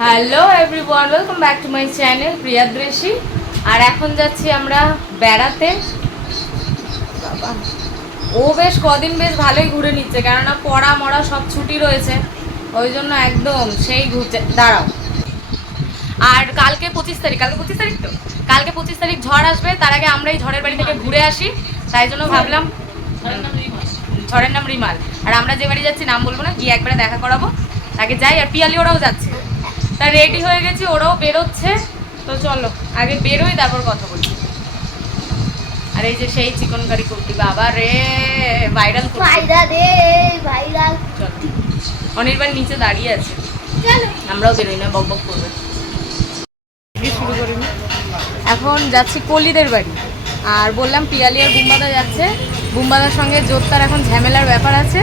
Hello everyone, welcome back to my channel Priyadarshi. আর এখন যাচ্ছি আমরা বেড়াতে। বাবা, ও বেশ কদিন বেশ ভালোই ঘুরে নিচ্ছে, কেননা পড়া মরা সব ছুটি রয়েছে, ওই জন্য একদম সেই ঘুরছে। দাঁড়াও, আর কালকে 25 তারিখ, কালকে 25 তারিখ ঝড় আসবে, তার আগে আমরা এই ঝড়ের বাড়ি থেকে ঘুরে আসি, তাই জন্য ভাবলাম। ঝড়ের নাম রিমাল, আর আমরা যে বাড়ি যাচ্ছি নাম বলবো না, গিয়ে একবারে দেখা করাবো, তাকে যাই। আর পিয়ালি ওরাও যাচ্ছে, তা রেডি হয়ে গেছি, ওরাও বেরোচ্ছে, তো চলো আগে বেরোই, তারপর কথা বলছি। আর এই যে সেই চিকন কারি কুর্তি, বাবা রে ভাইরাল ভাইরাল। চলো, অনির্বাণ নিচে দাঁড়িয়ে আছে, আমরাও বেরোই না, বক বক করবে। শুরু করিনি, এখন যাচ্ছি কলিদের বাড়ি। আর বললাম পিয়ালি আর বুম্বাদা যাচ্ছে, বুম্বাদার সঙ্গে জোরতার এখন ঝামেলার ব্যাপার আছে।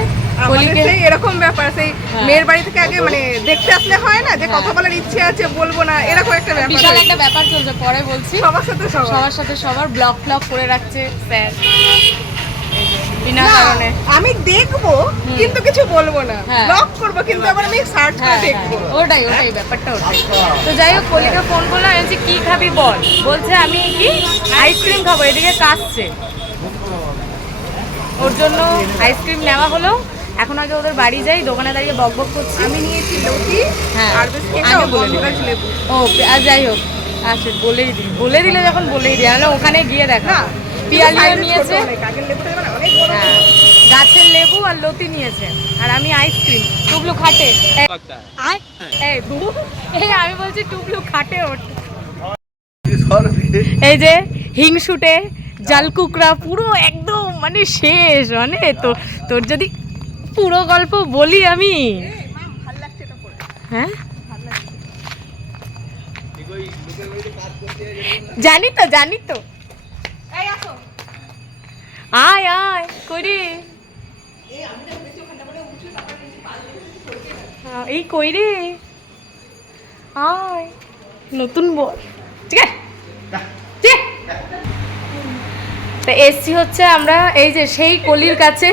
কলিকে এরকম ব্যাপার, সেই মেয়ের বাড়ি থেকে আগে মানে দেখতে আসলে হয় না যে কথা বলার ইচ্ছে আছে বলবো না, এরকম একটা ব্যাপার, বিশাল একটা ব্যাপার চলছে, পরে বলছি। সবার সাথে সবার ব্লক ফ্লক করে রাখছে স্যার বিনা কারণে। আমি দেখবো কিন্তু কিছু বলবো না, ব্লক করবো কিন্তু আবার আমি সার্চ করে দেখবো। ওটাই ব্যাপারটা ওটাই। তো যাই হোক, কলিকে ফোন করলাম, আমি বলছি কি খাবি বল, বলছে আমি কি আইসক্রিম খাবো, এদিকে কাশছে, ওর জন্য আইসক্রিম নেওয়া হলো। এখন আগে ওদের বাড়ি যাই, দোকানে দাঁড়িয়ে বক বক করছি। আমি নিয়েছি লতি, হ্যাঁ আর আগে বলে লেবু। ও আর যাই হোক, আচ্ছা বলে দিলে যখন বলেই দিই, আমি ওখানে গিয়ে দেখা। পিয়ালিও নিয়েছে, হ্যাঁ গাছের লেবু আর লতি নিয়েছে, আর আমি আইসক্রিম। টুবলু খাটে, আমি বলছি টুবলু খাটে ওঠ। এই যে হিংসুটে জালকুকরা পুরো একদম মানে শেষ, মানে তোর যদি পুরো গল্প বলি আমি, হ্যাঁ জানি তো আয় আয় করি এই কই রে, আয় নতুন বল, ঠিক আছে। তা এসছি হচ্ছে আমরা এই যে সেই কলির কাছে।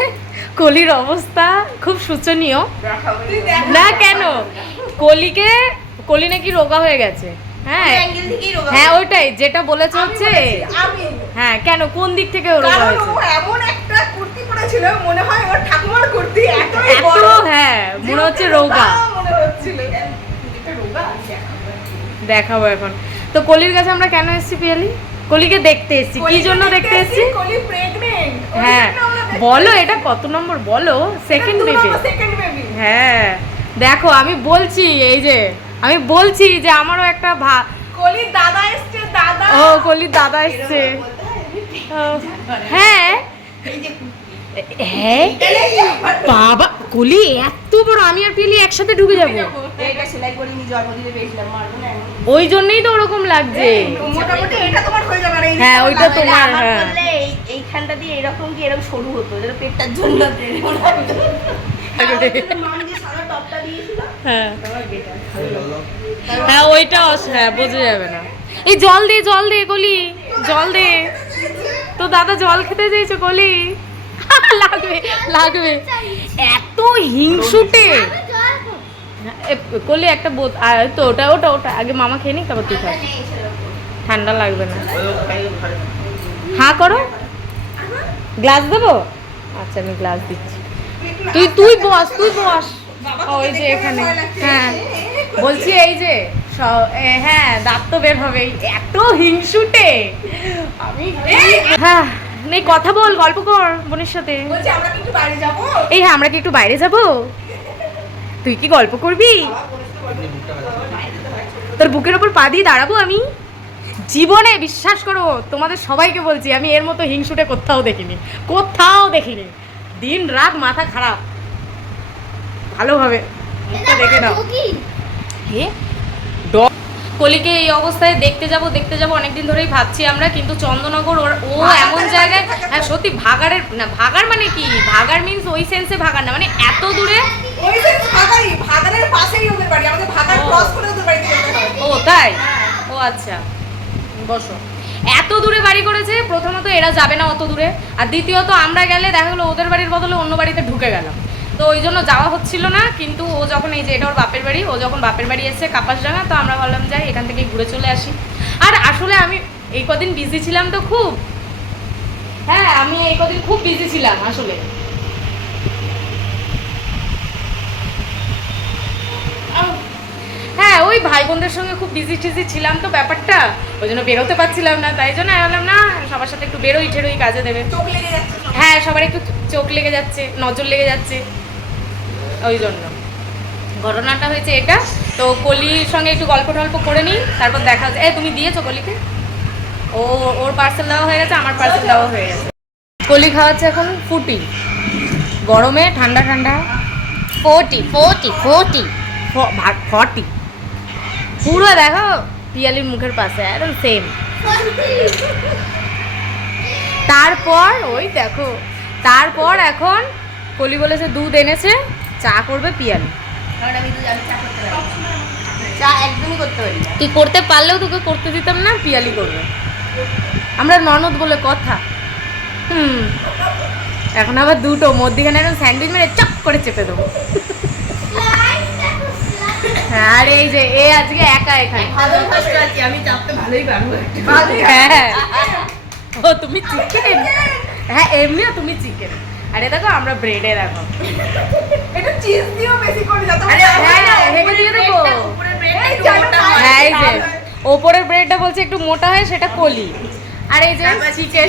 কলির অবস্থা খুব শোচনীয়। না কেন, কলি নাকি রোগা হয়ে গেছে। হ্যাঁ হ্যাঁ ওইটাই যেটা বলেছে হচ্ছে। হ্যাঁ কেন, কোন দিক থেকে রোগা হয়েছে? এমন একটা কুর্তি পরেছিল মনে হয় ওর ঠাকুমার কুর্তি, এত হ্যাঁ মনে হচ্ছে রোগা মনে হচ্ছিল। দেখাবো এখন। তো কলির কাছে আমরা কেন এসেছি পিয়ালি? কলিকে দেখতে এসেছি। কি জন্য দেখতে এসেছি? কলি প্রেগন্যান্ট। হ্যাঁ বলো, এটা কত নম্বর বলো? Second baby. হ্যাঁ দেখো, আমি বলছি এই যে আমি বলছি যে আমারও একটা কলির দাদা এসছে, দাদা। ও কলির দাদা এসছে, হ্যাঁ হ্যাঁ বাবা কলি এত বড়, আমি আর পিয়ালি একসাথে ঢুকে যাবো। এটা সেলাই করে নি, জন্মদিনে পেয়েছিলাম, মারবো না ওই জন্যই তো ওরকম লাগছে। মোটামুটি এটা তোমার হয়ে যাবে। আর হ্যাঁ ওইটা তোমার, হ্যাঁ এইখানটা দিয়ে এরকম কি এরকম সরু হতো, যেটা পেটটার জন্য হ্যাঁ হ্যাঁ ওইটা হ্যাঁ বোঝা যাবে না। এই জল দে কলি, জল দে। তো দাদা জল খেতে চাইছো কলি? লাগবে এত হিংসুটে কলি একটা তো ওটা আগে মামা খেয়ে নি, তারপর তুই খাস, ঠান্ডা লাগবে না। হ্যাঁ করো, গ্লাস দেবো? আচ্ছা আমি গ্লাস দিচ্ছি, তুই বস ওই যে এখানে। হ্যাঁ বলছি এই যে হ্যাঁ দাঁত তো বের হবে, এত হিংসুটে আমি। হ্যাঁ নেই কথা বল, গল্প কর বোনের সাথে। এই হ্যাঁ আমরা কি একটু বাইরে যাব? তুই কি গল্প করবি? তোর বুকের ওপর পা দিয়ে দাঁড়াবো আমি? জীবনে বিশ্বাস করো, তোমাদের সবাইকে বলছি, আমি এর মতো হিংসুটে কোথাও দেখিনি। দিন রাত মাথা খারাপ, ভালোভাবে দেখে নাও। কলিকে এই অবস্থায় দেখতে যাব অনেকদিন ধরেই ভাবছি আমরা, কিন্তু চন্দননগর ও এমন জায়গায়, হ্যাঁ সত্যি ভাগাড়ের না, ভাগাড় মানে কি, ভাগাড় মিন্স ওই সেন্সে ভাগাড় না, মানে এত দূরে। ওই সেন্স ভাগাড়ের পাশেই ওদের বাড়ি, আমাদের ভাগাড় ক্রস করে ওদের বাড়িতে যেতে হয়। ও তাই, ও আচ্ছা বসো। এত দূরে বাড়ি করেছে, প্রথমত এরা যাবে না অত দূরে, আর দ্বিতীয়ত আমরা গেলে দেখা গেলো ওদের বাড়ির বদলে অন্য বাড়িতে ঢুকে গেলাম, তো ওই জন্য যাওয়া হচ্ছিল না। কিন্তু ও যখন এই যে এটা ওর বাপের বাড়ি, ও যখন বাপের বাড়ি এসে কাপাসডাঙ্গা, তো আমরা ভাবলাম যাই এখান থেকে ঘুরে চলে আসি। আর আসলে আমি এই কদিন বিজি ছিলাম তো খুব, হ্যাঁ আমি এই কদিন খুব বিজি ছিলাম আসলে। হ্যাঁ ওই ভাই বোনদের সঙ্গে খুব বিজি টিজি ছিলাম তো ব্যাপারটা, ওই জন্য বেরোতে পারছিলাম না। তাই জন্য ভাবলাম না সবার সাথে একটু বেরোই ঠেরোই, কাজে দেবে। হ্যাঁ সবার একটু চোখ লেগে যাচ্ছে, নজর লেগে যাচ্ছে, ওই জন্য ঘটনাটা হয়েছে এটা। তো কলির সঙ্গে একটু গল্প টল্প করে নিই, তারপর দেখা হচ্ছে। তুমি দিয়েছো কলিকে? ওর পার্সেল দেওয়া হয়ে গেছে, আমার পার্সেল দেওয়া হয়ে গেছে। কলি খাওয়াচ্ছে এখন ফুটি, গরমে ঠান্ডা ঠান্ডা 40 পুরো দেখো পিয়ালির মুখের পাশে একদম সেম। তারপর ওই দেখো, তারপর এখন কলি বলেছে দুধ এনেছে, চা করবে পিয়ালি। চা একদমই করতে পারি না। তুই করতে পারলেও তোকে করতে দিতাম না, পিয়ালি করবে। আমরা ননদ বলে কথা। এখন আবার দুটো মধ্যিখানে এখন স্যান্ডউইচ মেরে চপ করে চেপে দেবো। আর এই যে এ আজকে একা এখানে, আমি চাপতে ভালোই পারবো। হ্যাঁ ও তুমি চিকেন, হ্যাঁ এমনিও তুমি চিকেন। আরে দেখো আমরা ব্রেডে দেখো একটু চিজ দিও বেশি করে যাতে হ্যাঁ হেগে দিয়ে দেবো। হ্যাঁ এই যে ওপরের ব্রেডটা বলছে একটু মোটা হয়, সেটা কলি। আর এই যে চিকেন,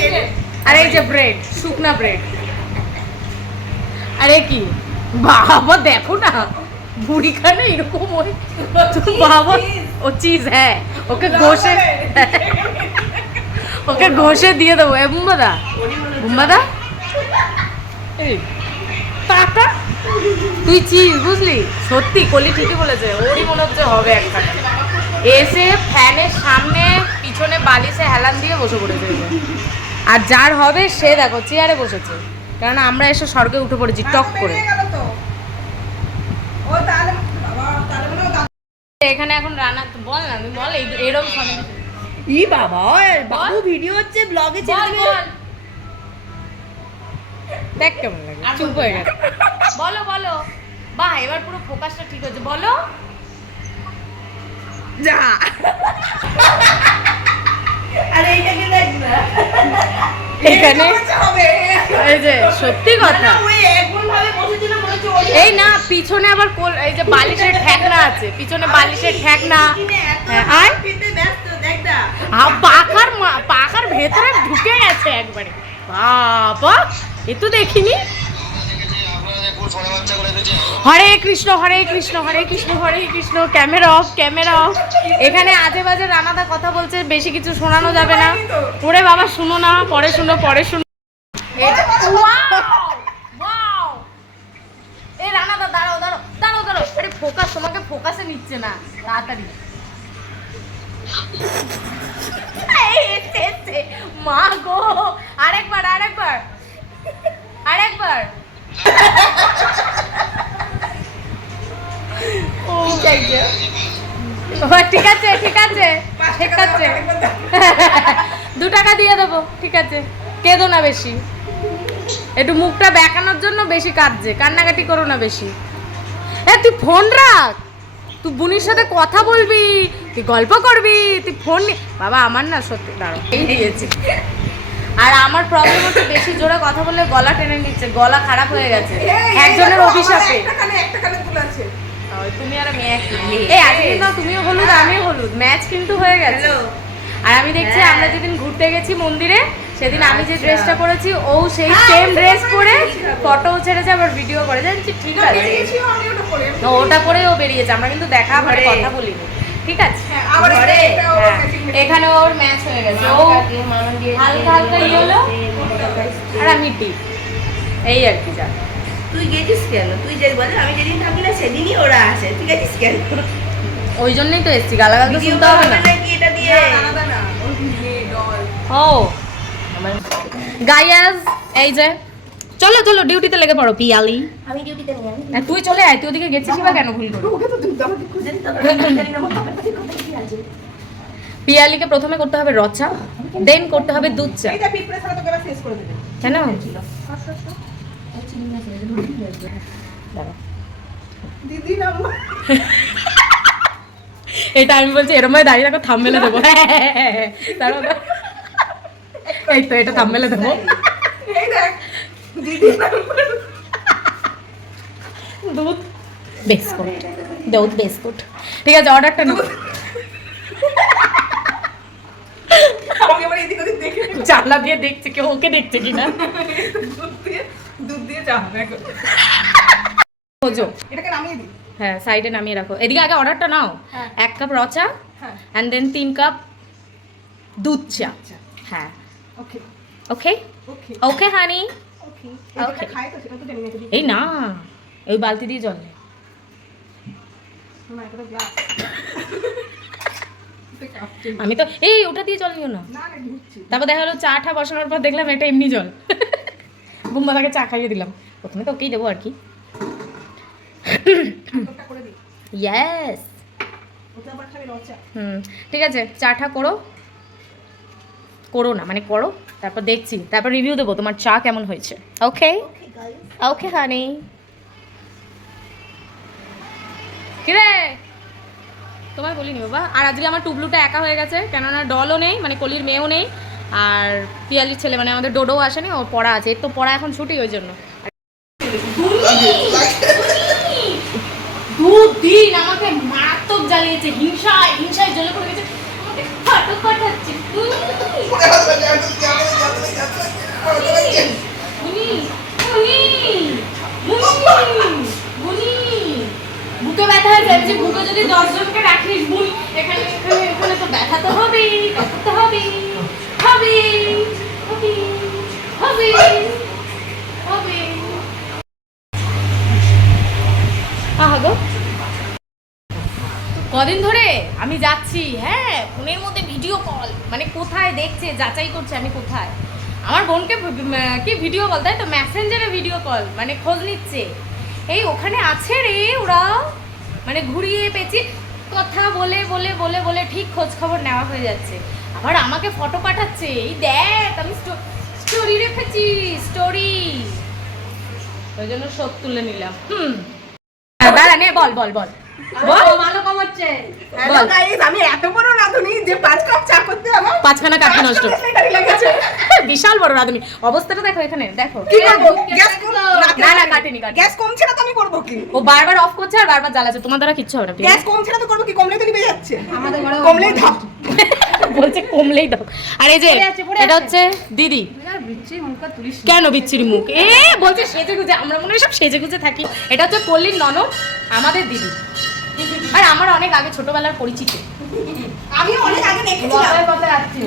আর এই যে ব্রেড, শুকনা ব্রেড। আরে কি বাবা দেখো না বুড়ি খানে এরকম হয় বাবা। ও চিজ, হ্যাঁ ওকে ঘষে, ওকে ঘষে দিয়ে দেবো। বুম্বাদা বুম্বাদা টাকা তুই চিজ বুঝলি। সত্যি কলি ঠিকই বলেছে, ওরই মনে হচ্ছে হবে একটা। এসে ফ্যানের সামনে পিছনে বালিশে হেলান দিয়ে বসে পড়েছে। আর যার হবে সে দেখো চেয়ারে বসেছে, কারণ আমরা এসে স্বর্গে উঠে পড়েছি টক করে। এখানে এখন রান্না বল না, তুই বল এরকম সময়। ই বাবা বাবু ভিডিও হচ্ছে, ব্লগে ছেড়ে দিলে। দেখ কেমন লাগে, চুপ হয়ে গেছে। বলো বলো, বাহ এবার পুরো ফোকাসটা ঠিক হচ্ছে, বলো। যা আরে এইটাকে দেখ না, এখানে এই যে সত্যি কথা, ওই এমন ভাবে বসেছিল মনে হচ্ছে ওই এই না পিছনে আবার এই যে বালিশের ঠেকনা আছে, পিছনে বালিশের ঠেকনা। আর খেতে ব্যস্ত দেখ না। পাখার ভেতরে ঢুকে গেছে একবারে। বাবা এ তো দেখিনি। Hare Krishna Hare Krishna Hare Krishna Hare Krishna. Camera off, camera off. এখানে আজে বাজে রানাদা কথা বলছে, বেশি কিছু শোনানো যাবে না। ওরে বাবা শুনো না, পরে শুনো পরে শুনো। এই রানাদা দাঁড়াও দাঁড়াও দাঁড়াও দাঁড়াও, আরে ফোকাস, তোমাকে ফোকাসে নিচ্ছে না, তাড়াতাড়ি। মা গো, আরেকবার আরেকবার আরেকবার। ঠিক আছে ঠিক আছে ঠিক আছে, 2 টাকা দিয়ে দেবো, ঠিক আছে। কেঁদো না বেশি, একটু মুখটা বেঁকানোর জন্য বেশি কাঁদছে, কান্নাকাটি করো না বেশি। তুই ফোন রাখ, তুই বোনের সাথে কথা বলবি, তুই গল্প করবি, তুই ফোন বাবা আমার না সত্যি দাঁড়ো এই দিয়েছি। আর আমার প্রবলেম হচ্ছে বেশি জোরে কথা বললে গলা টেনে নিচ্ছে, গলা খারাপ হয়ে গেছে একজনের অভিশাপে। তুমি আর আমি এই আজকে না তুমিও হলুদ আমিও হলুদ, ম্যাচ কিন্তু হয়ে গেছে। আর আমি দেখছি আমরা যেদিন ঘুরতে গেছি মন্দিরে, সেদিন আমি যে ড্রেসটা পরেছি ও সেই সেম ড্রেস পরে ফটো ছেড়েছে, আবার ভিডিও করে জানছি। ঠিক আছে ওটা পরে ও বেরিয়েছে, আমরা কিন্তু দেখা করে কথা বলিনি, ঠিক আছে। এখানে ওর ম্যাচ হয়ে গেছে, ও হালকা হালকা ইয়ে হলো আর আমি টিপ, এই আর কি। যা তুই গেছিস কেন? তুই যে বলে আমি যেদিন থাকি না সেদিনই ওরা আসে, ঠিক আছে কেন? ওই জন্যই তো এসছি, গালাগাল তো শুনতে হবে না। নাকি এটা দিয়ে ও গাইস এই যে চলো চলো ডিউটিতে লেগে পড়ো পিয়ালি। আমি ডিউটিতে নিয়ে তুই চলে আয়, তুই ওদিকে গেছিস বা কেন ভুল করে? ওকে তো তুমি আমাকে খুঁজে দিতে হবে, জানি না আমার কথা কি আছে। পিয়ালিকে প্রথমে করতে হবে রচা, দেন করতে হবে দুধ চা। এটা পিঁপড়ে ছাড়া তোকে শেষ করে দেবে কেন? দাঁড়া দিদি নাম্বার এটা আমি বলছি এরম ভাবে দাঁড়িয়ে থাকো, থাম্বনেলে দেবো। দাঁড়াও, দাঁড়াও। এই তো এটা থাম্বনেলে দেবো। এই দেখ দিদি নাম্বার দুধ বিস্কুট, দুধ বিস্কুট। ঠিক আছে, অর্ডারটা নাও। আমাকে এবার এদিক ওদিক দেখে জানলা দিয়ে দেখছে কেউ, ওকে দেখছে কিনা। দুধ দিয়ে চা হবে এখন। খোঁজো। এটাকে নামিয়ে দিই। হ্যাঁ, সাইডে নামিয়ে রাখো। এদিকে আগে অর্ডারটা নাও। হ্যাঁ। 1 কাপ র চা হ্যাঁ অ্যান্ড দেন 3 কাপ দুধ চা। আচ্ছা হ্যাঁ, ওকে ওকে ওকে ওকে হানি। ওকে Okay. ওকে খাই তো সেটা তো জানি না দিদি এই না, ওই বালতি দিয়ে জল নে। না এটা তো গ্লাস এটা কাপটি আমি তো এই ওটা দিয়ে জল নিও না। না না ধুচ্ছি তারপর দেখা হলো চা ঠা বসানোর পর দেখলাম এটা এমনি জল। গুম্বাদাকে চা খাইয়ে দিলাম। প্রথমে তো ওকেই দেবো আর কি। ওটা করে দিই ইয়েস। ওটা আবার খাবে রচা ঠিক আছে, চাটা করো, করো না মানে করো, তারপর দেখছি, তারপর রিভিউ দেবো তোমার চা কেমন হয়েছে। ওকে ওকে গাইস ওকে হানি। কিরে তোমার বলিনি বাবা। আর আজকে আমার টুবলুটা একা হয়ে গেছে, কেননা ডলও নেই, মানে কলির মেয়েও নেই, আর পিয়ালির ছেলে মানে আমাদের ডোডোও আসেনি, ওর পড়া আছে। এর তো পড়া এখন ছুটি, ওই জন্য। 2 দিন আমাকে মারাত্মক জ্বালিয়েছে, হিংসায় হিংসায় জ্বলে পড়ে গেছে, আমাকে ফাটো ফাটাচ্ছে। বুকে ব্যথা হয়ে যাচ্ছে, বুকে যদি 10 জনকে রাখিস বুই, এখানে এখানে এখানে তো ব্যথা তো হবেই, ব্যথা তো হবেই, হবে হবে হবে হবে। আহা গো, কদিন ধরে আমি যাচ্ছি, হ্যাঁ, ফোনের মধ্যে ভিডিও কল, মানে কোথায় দেখছে যাচাই করছে আমি কোথায়। আমার বোনকে কি ভিডিও কল, তাই তো মেসেঞ্জারে ভিডিও কল, মানে খোঁজ নিচ্ছে এই ওখানে আছে রে ওরা, মানে ঘুরিয়ে পেঁচি কথা বলে বলে বলে বলে ঠিক খোঁজ খবর নেওয়া হয়ে যাচ্ছে। আবার আমাকে ফটো পাঠাচ্ছে, এই দেখ আমি স্টোরি রেখেছি, স্টোরি, ওই জন্য সব তুলে নিলাম। দাঁড়া নে, বল বল বল বল। ভালো কমাচ্ছে। হ্যালো গাইস আমি এত বড় রাঁধুনি যে 5 কাপ চা করতে আমার 5খানা কাঠি নষ্ট, গাড়ি লেগেছে বিশাল বড় রাঁধুনি। অবস্থাটা দেখো, এখানে দেখো। কি করব গ্যাস কম না না কাটেনি কাটেনি। গ্যাস কমছে না তো আমি করব কি ও বারবার অফ করছে আর বারবার জ্বালাচ্ছে, তোমার দ্বারা কিচ্ছু হবে না। গ্যাস কমছে না তো করব কি কমলেই তো নিভে যাচ্ছে আমাদের ঘরে কমলেই ধাপ বলছে কমলেই দাও। আর এই যে এটা হচ্ছে দিদি। আর বিচ্ছির মুখটা তুলিস না। কেন বিচ্ছিরি মুখ? বলছে সেজে গুজে, আমরা মনে হয় সব সেজে গুজে থাকি। এটা হচ্ছে পল্লীর ননদ, আমাদের দিদি, আর আমার অনেক আগে ছোটবেলার পরিচিত। আমি অনেক আগে দেখেছিলাম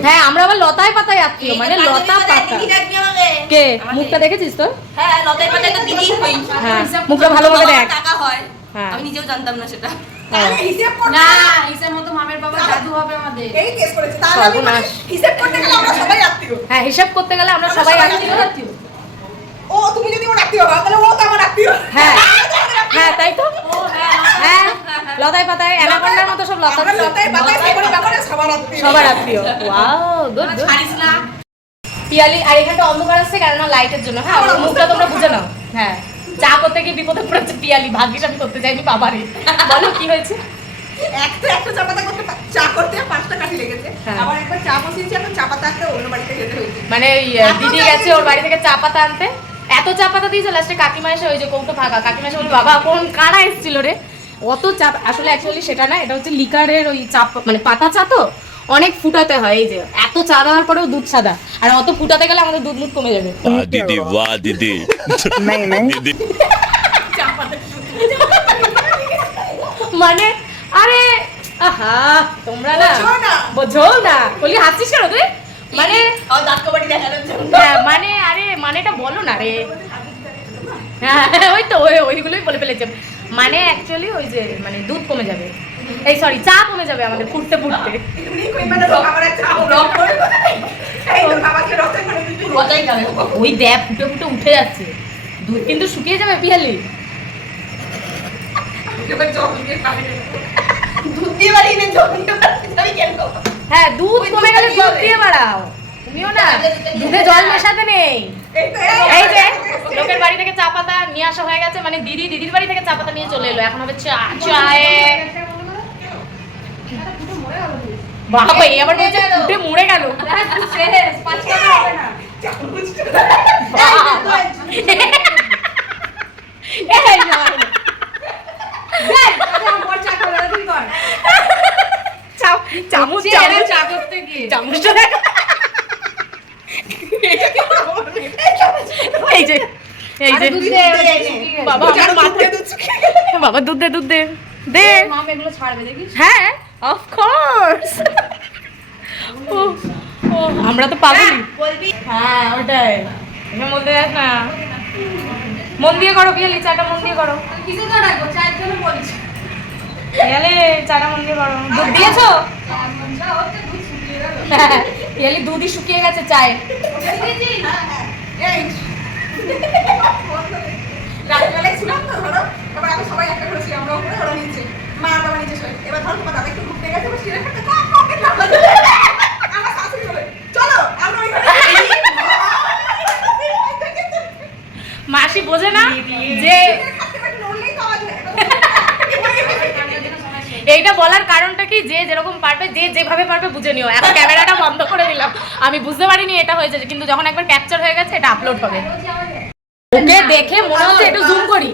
হ্যাঁ, আমরা আবার লতায় পাতায় আত্মীয়, মানে লতা পাতা। দিদি ডাকবি আমাকে। কে মুখটা দেখেছিস তো? হ্যাঁ লতাই পাতায় তো দিদি হই। হ্যাঁ, মুখটা ভালো করে দেখ। কাকা হয়। হ্যাঁ। আমি নিজেও জানতাম না সেটা। আমি হিসাব করতে না হিসেব মতো মামের বাবা জাদু হবে আমাদের। এই কেস করেছে তাহলে আমি মানে হিসাব করতে গেলে আমরা সবাই আত্মীয় হ্যাঁ, হিসাব করতে গেলে আমরা সবাই আত্মীয়। ও তুমি যদি ওর আত্মীয় হও তাহলে ও তো আমার আত্মীয় হ্যাঁ হ্যাঁ, তাই তো। হ্যাঁ, লতায় পাতায় অ্যানাকন্ডার মতো সব লতা, আমরা লতায় পাতায় সেগুলো ব্যাপারে সবার আত্মীয় সবার আত্মীয়। Wow, good good. ছাড়িস না। পিয়ালি, আর এখানটা অন্ধকার আসছে কেননা লাইটের জন্য। হ্যাঁ, ওর মুখটা তোমরা বুঝে নাও। হ্যাঁ, চা করতে গিয়ে বিপদে পড়েছে পিয়ালি, ভাগ্যিস আমি করতে যাইনি বাবারে। বলো কি হয়েছে? একটা চা পাতা করতে চা করতে 5টা কাঠি লেগেছে হ্যাঁ। আবার একবার চা বসিয়েছি এখন চা পাতা একটা অন্য বাড়িতে যেতে হয়েছে মানে ওই দিদি গেছে ওর বাড়ি থেকে চা পাতা আনতে, এত চা পাতা দিয়েছে লাস্টে কাকিমা এসে ওই যে কৌটো ভাগা, কাকিমা এসে বলি বাবা কোন কারা এসেছিল রে, অত চা। আসলে অ্যাকচুয়ালি সেটা না, এটা হচ্ছে লিকারের ওই চা, মানে পাতা চা তো অনেক ফুটাতে হয়। এই যে এত চা দেওয়ার পরেও দুধ সাদা, আর অত ফুটাতে গেলে আমাদের দুধ মুধ কমে যাবে। वाह दीदी वाह दीदी दीदी মানে আরে আহা, তোমরা না বোঝো না। বোঝো না, বলি হাসছিস কেন তুই? মানে আর দাঁত কবাডি দেখানোর জন্য। হ্যাঁ, মানে আরে মানেটা বলো না রে। হ্যাঁ, ওই তো ওইগুলোই বলে ফেলেছে। মানে অ্যাকচুয়ালি ওই যে মানে দুধ কমে যাবে, এই সরি চা কমে যাবে আমাদের ফুটতে ফুটতে। এমনি কই মানে আমার চা রক করে এই তো আমাকে রক করে দিবি মজাই করে। ওই দেখ ফুটে ফুটে উঠে যাচ্ছে, দুধ কিন্তু শুকিয়ে যাবে পিয়ালি। এবার জল দিয়ে পানি দুধ দিয়ে বাড়ি এনে জল দিয়ে বাড়ি যাবি কেন? হ্যাঁ, দুধ কমে গেলে জল দিয়ে বাড়াও, তুমিও না দুধে জল মেশাতে নেই। এই যে লোকের বাড়ি থেকে চা পাতা নিয়ে আসা হয়ে গেছে, মানে দিদির বাড়ি থেকে চা পাতা নিয়ে চলে এলো। এখন হবে চায়ে বাবা, এই আবার বলছে ফুটে মরে গেল। বাবা দুধ দে হ্যাঁ অফকোর্স। আমরা তো পাগল। হ্যাঁ ওটাই, বলতে যাস না। মন দিয়ে করো পিয়ালি, চাটা মন দিয়ে করো। পিয়ালি চাটা মন দিয়ে করো। দুধ দিয়েছো? পিয়ালি দুধই শুকিয়ে গেছে চায়। রাত্রিবেলায় ছিলাম তো, ধরো এবার আমি সবাই একটা করে ছিলাম, আমরা উপরে ওরা নিচে, মা বাবা নিচে শোয়। এবার ধরো তোমার দাদা একটু ঘুরতে গেছে, এবার সিঁড়ি একটা আমার শাশুড়ি বলে চলো আমরা ওইখানে মাসি বোঝে না যে নড়লেই তো আওয়াজ হয়। এইটা বলার কারণটা কি, যে যেরকম পারবে, যে যেভাবে পারবে বুঝে নিও। এখন ক্যামেরাটা বন্ধ করে দিলাম, আমি বুঝতে পারিনি এটা হয়েছে, কিন্তু যখন একবার ক্যাপচার হয়ে গেছে এটা আপলোড হবে। ওকে দেখে মনে হচ্ছে একটু জুম করি,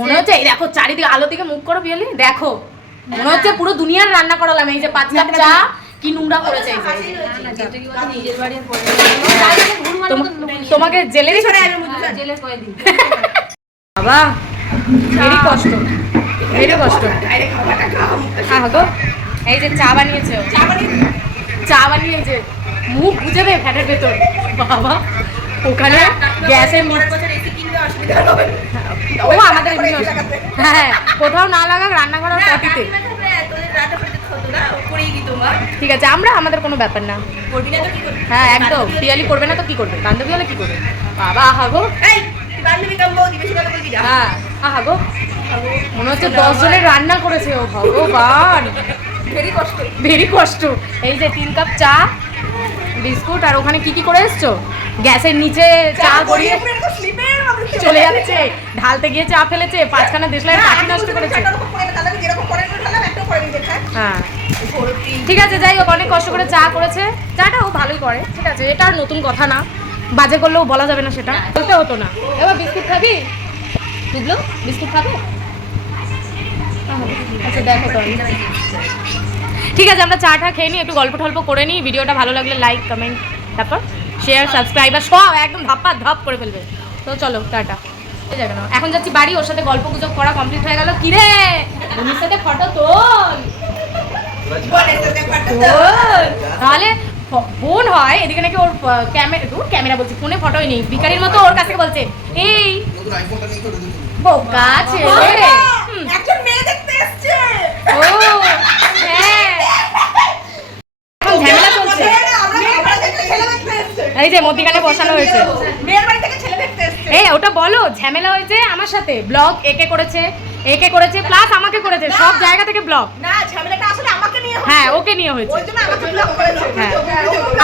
মনে হচ্ছে এই দেখো চারিদিকে আলো দিকে মুখ করো পিয়ালি, দেখো মনে হচ্ছে পুরো দুনিয়ার রান্না করালাম। এই যে 5 কাপ চা কি নোংরা করেছে। এই যে তোমাকে জেলে বাবা, ভেরি কষ্ট, ভেরি কষ্ট। হ্যাঁ গো, এই যে চা বানিয়েছে, চা বানিয়েছে, মুখ বুঝে দে ফ্যাটের ভেতর। বাবা ওখানে গ্যাসের ও আমাদের হ্যাঁ কোথাও না লাগাক, রান্না করার পটিতে। ঠিক আছে, আমরা আমাদের কোনো ব্যাপার না। হ্যাঁ একদম, পিয়ালি করবে না তো কি করবে, বান্ধবী হলে কি করবে। বাবা আহা গো, হ্যাঁ আহা গো, মনে হচ্ছে 10 জনের রান্না করেছে। ও ভগবান, ভেরি কষ্ট, ভেরি কষ্ট। এই যে 3 কাপ চা, বিস্কুট, আর ওখানে কি কি করে এসছো? গ্যাসের নিচে চা গড়িয়ে চলে যাচ্ছে, ঢালতে গিয়ে চা ফেলেছে, 5খানা দেশলাইয়ের কাঠি নষ্ট করেছে। হ্যাঁ ঠিক আছে, যাই হোক, অনেক কষ্ট করে চা করেছে, চাটা ও ভালোই করে। ঠিক আছে, এটা আর নতুন কথা না, বাজে করলেও বলা যাবে না, সেটা বলতে হতো না। এবার বিস্কুট খাবি? বুঝলো, বিস্কুট খাবে? আচ্ছা দেখো তো, ঠিক আছে আমরা চাটা খেয়ে নিই, একটু গল্প টল্প করে নিই। ভিডিওটা ভালো লাগলে লাইক কমেন্ট, তারপর শেয়ার সাবস্ক্রাইব আর সব একদম ধাপ্পা ধাপ করে ফেলবে। তো চলো টাটা, যাবে না। এখন যাচ্ছি বাড়ি, ওর সাথে গল্প গুজব করা কমপ্লিট হয়ে গেল। কিরে বোনের সাথে ফটো তোল, তাহলে বোন হয় এদিকে নাকি ওর ক্যামেরা বলছি, ফোনে ফটোই নেই, ভিখারির মতো ওর কাছ থেকে বলছে এই বোকা ছেলে। একজন মেয়ে দেখতে এসেছে। ও হ্যাঁ, এখন ঝামেলা চলছে। এই যে মধ্যিখানে বসানো হয়েছে, মেয়ের বাড়ি থেকে ছেলে দেখতে এসেছে। এই ওটা বলো, ঝামেলা হয়েছে আমার সাথে। ব্লগ একে করেছে প্লাস আমাকে করেছে, সব জায়গা থেকে ব্লগ। না, ঝামেলাটা আসলে আমাকে নিয়ে হয়েছে। হ্যাঁ ওকে নিয়ে হয়েছে, ওই জন্য আমাকে ব্লক করেছে। হ্যাঁ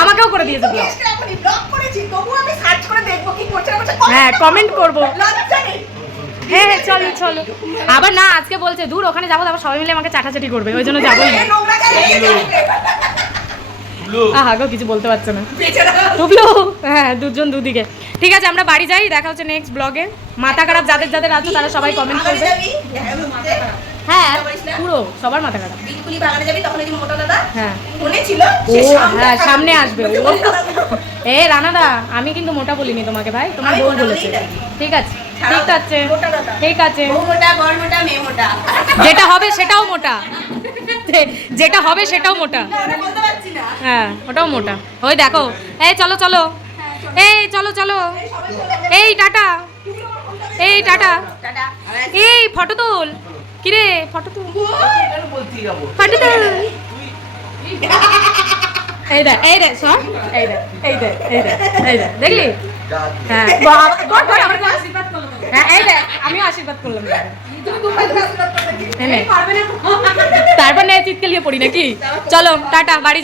আমাকেও করে দিয়েছে ব্লগ। আমি ব্লক করেছি, তবু আমি সার্চ করে দেখব কি করছে না করছে। হ্যাঁ কমেন্ট করব। লজ্জা নেই। হ্যাঁ হ্যাঁ চলো চলো। আবার না আজকে বলছে দূর ওখানে যাবো, তারপর সবাই মিলে আমাকে চাটাচাটি করবে, ওই জন্য যাবোই না। আহা গো, কিছু বলতে পারছে না টুবলু। হ্যাঁ দুজন দুদিকে। ঠিক আছে আমরা বাড়ি যাই, দেখা হচ্ছে নেক্সট ব্লগে। মাথা খারাপ যাদের যাদের আছে তারা সবাই কমেন্ট করবে। হ্যাঁ পুরো সবার মাথা খারাপ। বিলকুলই বাগানে যাবি, তখন এই মোটা দাদা হ্যাঁ মনে ছিল ও হ্যাঁ সামনে আসবে ও। এ রানাদা, আমি কিন্তু মোটা বলিনি তোমাকে ভাই, তোমার বউ বলেছে। ঠিক আছে ঠিক আছে ঠিক আছে, মোটা বড় মোটা মেয়ে মোটা, যেটা হবে সেটাও মোটা, যেটা হবে সেটাও মোটা। বলতে পারছি না। হ্যাঁ ওটাও মোটা। ওই দেখো, এই চলো চলো, এই চলো চলো, এই টাটা, এই টাটা, এই ফটো তোল। কিরে ফটো তোল, ফটো তোল। এই দেখ এই দেখ সব, এই দেখ এই দেখ এই দেখ এই দেখ, দেখলি? হ্যাঁ হ্যাঁ এই দেখ, আমিও আশীর্বাদ করলাম। তারপর নে চিৎকে নিয়ে পড়ি নাকি? চলো টাটা, বাড়ি।